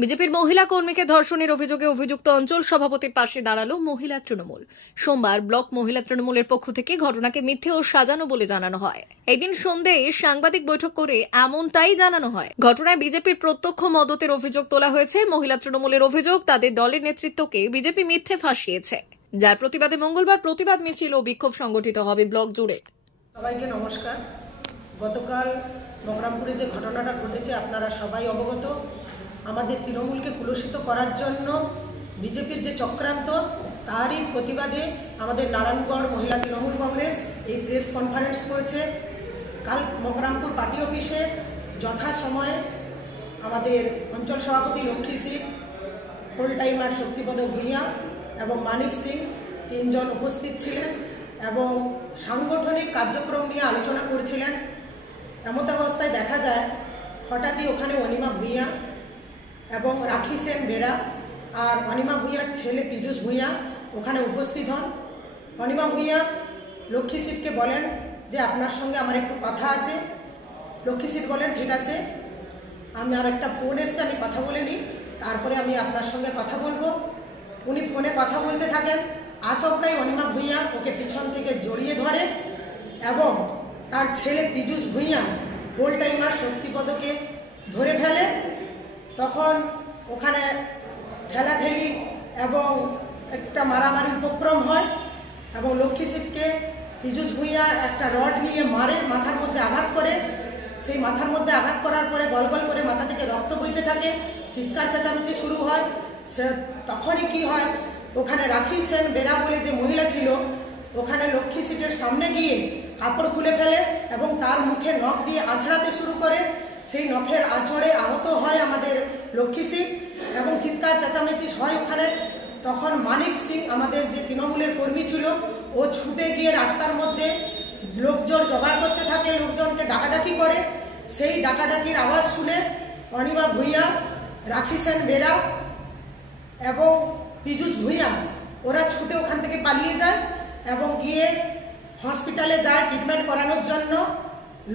বিজেপির মহিলা কর্মীকে ধর্ষণের অভিযোগে অভিযুক্ত অঞ্চল সভাপতির পাশে দাঁড়ালো মহিলা তৃণমূল। সোমবার ব্লক মহিলা তৃণমূলের পক্ষ থেকে ঘটনাকে মিথ্যে ও সাজানো বলে জানানো হয়। এদিন সন্ধ্যায় সাংবাদিক বৈঠক করে এমনটাই জানানো হয়। ঘটনায় বিজেপির প্রত্যক্ষ মদতের অভিযোগ তোলা হয়েছে। মহিলা তৃণমূলের অভিযোগ, তাদের দলের নেতৃত্বকে বিজেপি মিথ্যে ফাঁসিয়েছে, যার প্রতিবাদে মঙ্গলবার প্রতিবাদ মিছিল ও বিক্ষোভ সংগঠিত হবে ব্লক জুড়ে। সবাইকে নমস্কার। গতকাল বকরামপুরে যে ঘটনাটা ঘটেছে আপনারা সবাই অবগত। আমাদের তৃণমূলকে কুলুষিত করার জন্য বিজেপির যে চক্রান্ত, তারই প্রতিবাদে আমাদের নারায়ণগড় মহিলা তৃণমূল কংগ্রেস এই প্রেস কনফারেন্স করেছে। কাল বকরামপুর পার্টি অফিসে যথাসময়ে আমাদের অঞ্চল সভাপতি লক্ষ্মী সিং, ফুল টাইমার শক্তিপদ ভূঁইয়া এবং মানিক সিং তিনজন উপস্থিত ছিলেন এবং সাংগঠনিক কার্যক্রম নিয়ে আলোচনা করেছিলেন। এমত অবস্থায় দেখা যায় হঠাৎই ওখানে অনিমা ভূঁইয়া এবং রাখি সেন বেরা আর অনিমা ভূঁইয়ার ছেলে পীযুষ ভূঁইয়া ওখানে উপস্থিত হন। অনিমা ভূঁইয়া লক্ষ্মী সিটকে বলেন যে আপনার সঙ্গে আমার একটু কথা আছে। লক্ষ্মী সিট বলেন ঠিক আছে, আমি আর একটা ফোন এসছে, আমি কথা বলে নিই, তারপরে আমি আপনার সঙ্গে কথা বলবো। উনি ফোনে কথা বলতে থাকেন। আচমকাই অনিমা ভূঁইয়া ওকে পিছন থেকে জড়িয়ে ধরে এবং তার ছেলে পীযুষ ভূঁইয়া ফুল টাইমার শক্তিপদকে ধরে ফেলে। তখন ওখানে ঠেলাঠেলি এবং একটা মারামারি উপক্রম হয় এবং লক্ষ্মী সিটকে পীযুষ ভূঁইয়া একটা রড নিয়ে মারে, মাথার মধ্যে আঘাত করে। সেই মাথার মধ্যে আঘাত করার পরে গলগল করে মাথা থেকে রক্ত বইতে থাকে, চিৎকার চেঁচামেচি শুরু হয়। তখনই কি হয়, ওখানে রাখি সেন বেরা বলে যে মহিলা ছিল ওখানে লক্ষ্মী সিটের সামনে গিয়ে কাপড় খুলে ফেলে এবং তার মুখে নখ দিয়ে আঁচড়াতে শুরু করে। সেই নখের আঁচড়ে আহত হয় আমাদের লক্ষ্মী সিং এবং চিৎকার চেঁচামেচি হয় ওখানে। তখন মানিক সিং আমাদের যে তৃণমূলের কর্মী ছিল, ও ছুটে গিয়ে রাস্তার মধ্যে লোকজন জোগাড় করতে থাকে, লোকজনকে ডাকাডাকি করে। সেই ডাকাডাকির আওয়াজ শুনে অনিমা ভূঁইয়া, রাখি সেন বেরা এবং পীযুষ ভূঁইয়া ওরা ছুটে ওখান থেকে পালিয়ে যায় এবং গিয়ে হসপিটালে যায় ট্রিটমেন্ট করানোর জন্য।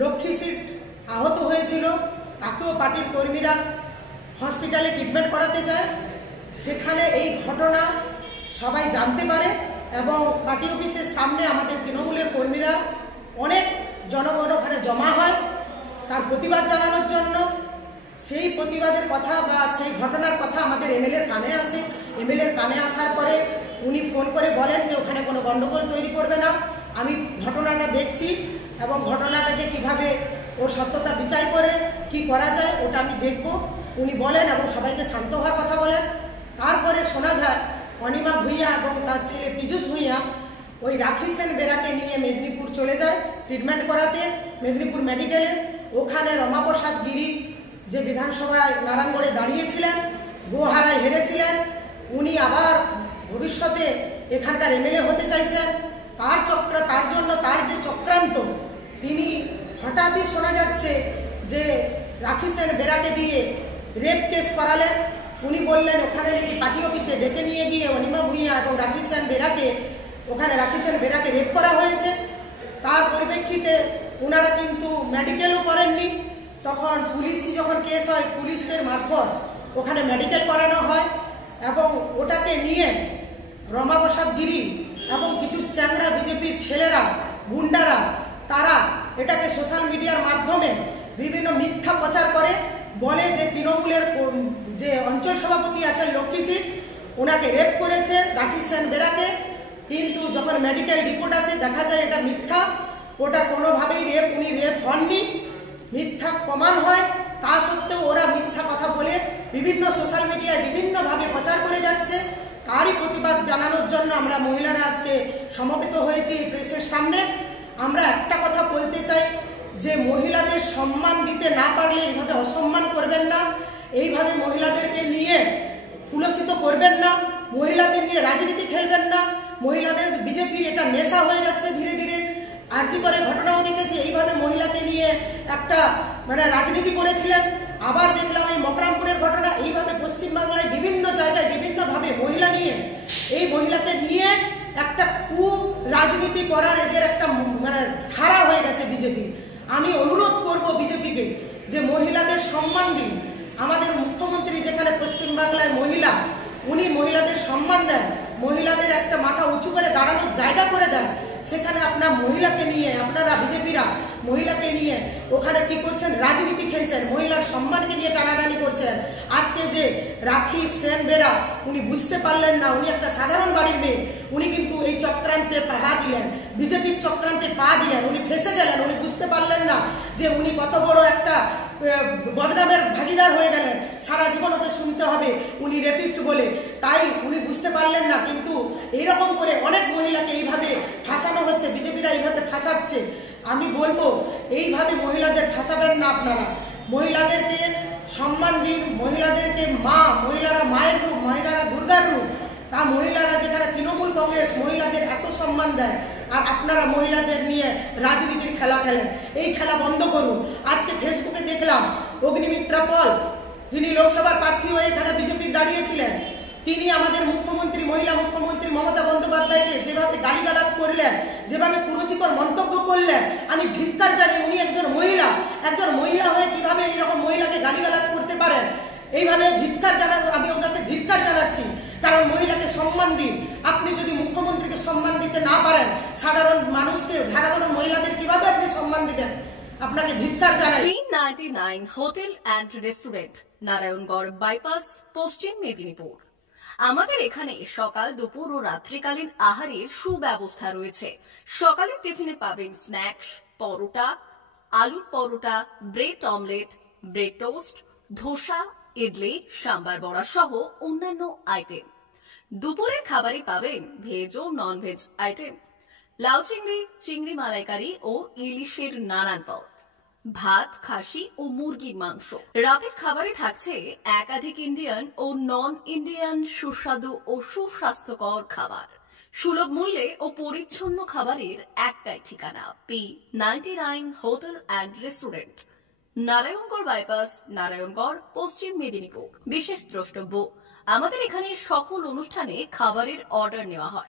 লক্ষ্মী সিট আহত হয়েছিল, তাকেও পার্টির কর্মীরা হসপিটালে ট্রিটমেন্ট করাতে যায়। সেখানে এই ঘটনা সবাই জানতে পারে এবং পার্টি অফিসের সামনে আমাদের তৃণমূলের কর্মীরা, অনেক জনগণ ওখানে জমা হয় তার প্রতিবাদ জানানোর জন্য। সেই প্রতিবাদের কথা বা সেই ঘটনার কথা আমাদের এমএলএর কানে আসে। এমএলএর কানে আসার পরে উনি ফোন করে বলেন যে ওখানে কোনো গণ্ডগোল তৈরি করবে না, আমি ঘটনাটা দেখছি এবং ঘটনাটাকে কিভাবে ওর সত্যতা বিচার করে কি করা যায় ওটা আমি দেখব, উনি বলেন এবং সবাইকে শান্ত হওয়ার কথা বলেন। তারপরে শোনা যায় অনিমা ভূঁইয়া এবং তার ছেলে পীযুষ ভূঁইয়া ওই রাখি সেন বেরাকে নিয়ে মেদিনীপুর চলে যায় ট্রিটমেন্ট করাতে, মেদিনীপুর মেডিকেলে। ওখানে রমাপ্রসাদ গিরি যে বিধানসভায় নারায়ণগড়ে দাঁড়িয়েছিলেন, গোহারায় হেরেছিলেন, উনি আবার ভবিষ্যতে এখানকার এমএলএ হতে চাইছেন। তার জন্য তার যে চক্রান্ত, তিনি হঠাৎই শোনা যাচ্ছে যে রাখি সেন বেরাকে দিয়ে রেপ কেস করালেন। উনি বললেন ওখানে নাকি পার্টি অফিসে ডেকে নিয়ে গিয়ে অনিমা ভূঁইয়া এবং রাখি সেন বেরাকে রেপ করা হয়েছে। তার পরিপ্রেক্ষিতে ওনারা কিন্তু মেডিকেলও করেননি। তখন পুলিশই যখন কেস হয়, পুলিশের মারফত ওখানে মেডিকেল করানো হয় এবং ওটাকে নিয়ে রমাপ্রসাদ গিরি এবং কিছু চ্যাংড়া বিজেপির ছেলেরা, গুন্ডারা, তারা এটাকে সোশ্যাল মিডিয়ার মাধ্যমে বিভিন্ন মিথ্যা প্রচার করে, বলে যে তৃণমূলের যে অঞ্চল সভাপতি আছেন লক্ষ্মী সিং, ওনাকে রেপ করেছে রাখি সেন বেরাকে। কিন্তু যখন মেডিকেল রিপোর্ট আসে দেখা যায় এটা মিথ্যা, ওটা কোনোভাবেই উনি রেপ হননি, মিথ্যা প্রমাণ হয়। তা সত্ত্বেও ওরা মিথ্যা কথা বলে বিভিন্ন সোশ্যাল মিডিয়ায় বিভিন্নভাবে প্রচার করে যাচ্ছে। তারই প্রতিবাদ জানানোর জন্য আমরা মহিলারা আজকে সমবেত হয়েছি প্রেসের সামনে। আমরা একটা কথা বলতে চাই যে মহিলাদের সম্মান দিতে না পারলে এইভাবে অসম্মান করবেন না, এইভাবে মহিলাদেরকে নিয়ে কুলসিত করবেন না, মহিলাদের নিয়ে রাজনীতি খেলবেন না। মহিলাদের বিজেপির এটা নেশা হয়ে যাচ্ছে ধীরে ধীরে। আরজি করে ঘটনাও দেখেছি, এইভাবে মহিলাকে নিয়ে একটা রাজনীতি করেছিলেন। আবার দেখলাম এই বকরামপুরের ঘটনা, এইভাবে পশ্চিমবাংলায় বিভিন্ন জায়গায় বিভিন্নভাবে মহিলা নিয়ে, এই মহিলাকে নিয়ে একটা রাজনীতি করার এদের একটা ধারা হয়ে গেছে বিজেপি। আমি অনুরোধ করব বিজেপিকে যে মহিলাদের সম্মান দিন, আমাদের মুখ্যমন্ত্রী যেখানে পশ্চিমবাংলায় মহিলা, উনি মহিলাদের সম্মান দেন, মহিলাদের একটা মাথা উঁচু করে দাঁড়ানোর জায়গা করে দেন, সেখানে আপনার মহিলাকে নিয়ে, আপনারা বিজেপিরা মহিলাকে নিয়ে ওখানে কি করছেন, রাজনীতি খেলছেন, মহিলার সম্মানকে নিয়ে টানাটানি করছেন। আজকে যে রাখি সেন বেরা, উনি বুঝতে পারলেন না, উনি একটা সাধারণ বাড়ির মেয়ে, উনি কিন্তু এই চক্রান্তে পা দিলেন, বিজেপির চক্রান্তে পা দিলেন, উনি ফেসে গেলেন। উনি বুঝতে পারলেন না যে উনি কত বড় একটা বদনামের ভাগিদার হয়ে গেলেন, সারা জীবন ওকে শুনতে হবে উনি রেপিস্ট বলে। তাই উনি বুঝতে পারলেন না। কিন্তু এইরকম করে অনেক মহিলাকে এইভাবে ফাঁসানো হচ্ছে, বিজেপিরা এইভাবে ফাঁসাচ্ছে। আমি বলবো এইভাবে মহিলাদের ফাঁসাবেন না আপনারা, মহিলাদেরকে সম্মান দিন, মহিলাদেরকে মা, মহিলারা মায়ের রূপ, মহিলারা দুর্গার রূপ। তা মহিলারা যেখানে তৃণমূল কংগ্রেস মহিলাদের এত সম্মান দেয়, আর আপনারা মহিলাদের নিয়ে রাজনীতির খেলা খেলেন। এই খেলা বন্ধ করুন। আজকে ফেসবুকে দেখলাম অগ্নিমিত্রা পল, যিনি লোকসভার প্রার্থী হয়ে এখানে বিজেপির দাঁড়িয়েছিলেন, তিনি আমাদের মুখ্যমন্ত্রী, মহিলা মুখ্যমন্ত্রী মমতা বন্দ্যোপাধ্যায়কে যেভাবে গালিগালাজ করলেন, যেভাবে কুরুচিকর মন্তব্য করলেন, আমি ধিক্কার জানি। উনি একজন মহিলা হয়ে কিভাবে এইরকম মহিলাকে গালিগালাজ করতে পারেন? এইভাবে ধিক্কার জানাবো, আমি ওনাকে ধিক্কার জানাচ্ছি। কারণ মহিলাকে সম্মান দিন। আপনি যদি মুখ্যমন্ত্রীকে সম্মান দিতে না পারেন, সাধারণ মানুষকে, সাধারণ মহিলাদের কিভাবে আপনি সম্মান দিবেন? আপনাকে ধিক্কার জানাই। 399 hotel and restaurant, Narayangarh bypass, পশ্চিম মেদিনীপুর। আমাদের এখানে সকাল, দুপুর ও রাত্রিকালীন আহারের সুব্যবস্থা রয়েছে। সকালের টিফিনে পাবেন স্ন্যাক্স, পরোটা, আলুর paratha, bread omelette, bread toast, dosa, idli, sambar vada সহ অন্যান্য আইটেম। দুপুরের খাবারে পাবেন ভেজ ও নন ভেজ আইটেম, লাউ চিংড়ি, চিংড়ি মালাইকারি ও ইলিশের নানান পদ, ভাত, খাসি ও মুরগির মাংস। রাতের খাবারে থাকছে একাধিক ইন্ডিয়ান ও নন ইন্ডিয়ান সুস্বাদু ও সুস্বাস্থ্যকর খাবার। সুলভ মূল্যে ও পরিচ্ছন্ন খাবারের একটাই ঠিকানা, P99 hotel and restaurant, Narayangarh bypass, Narayangarh, পশ্চিম মেদিনীপুর। বিশেষ দ্রষ্টব্য, আমাদের এখানে সকল অনুষ্ঠানে খাবারের অর্ডার নেওয়া হয়।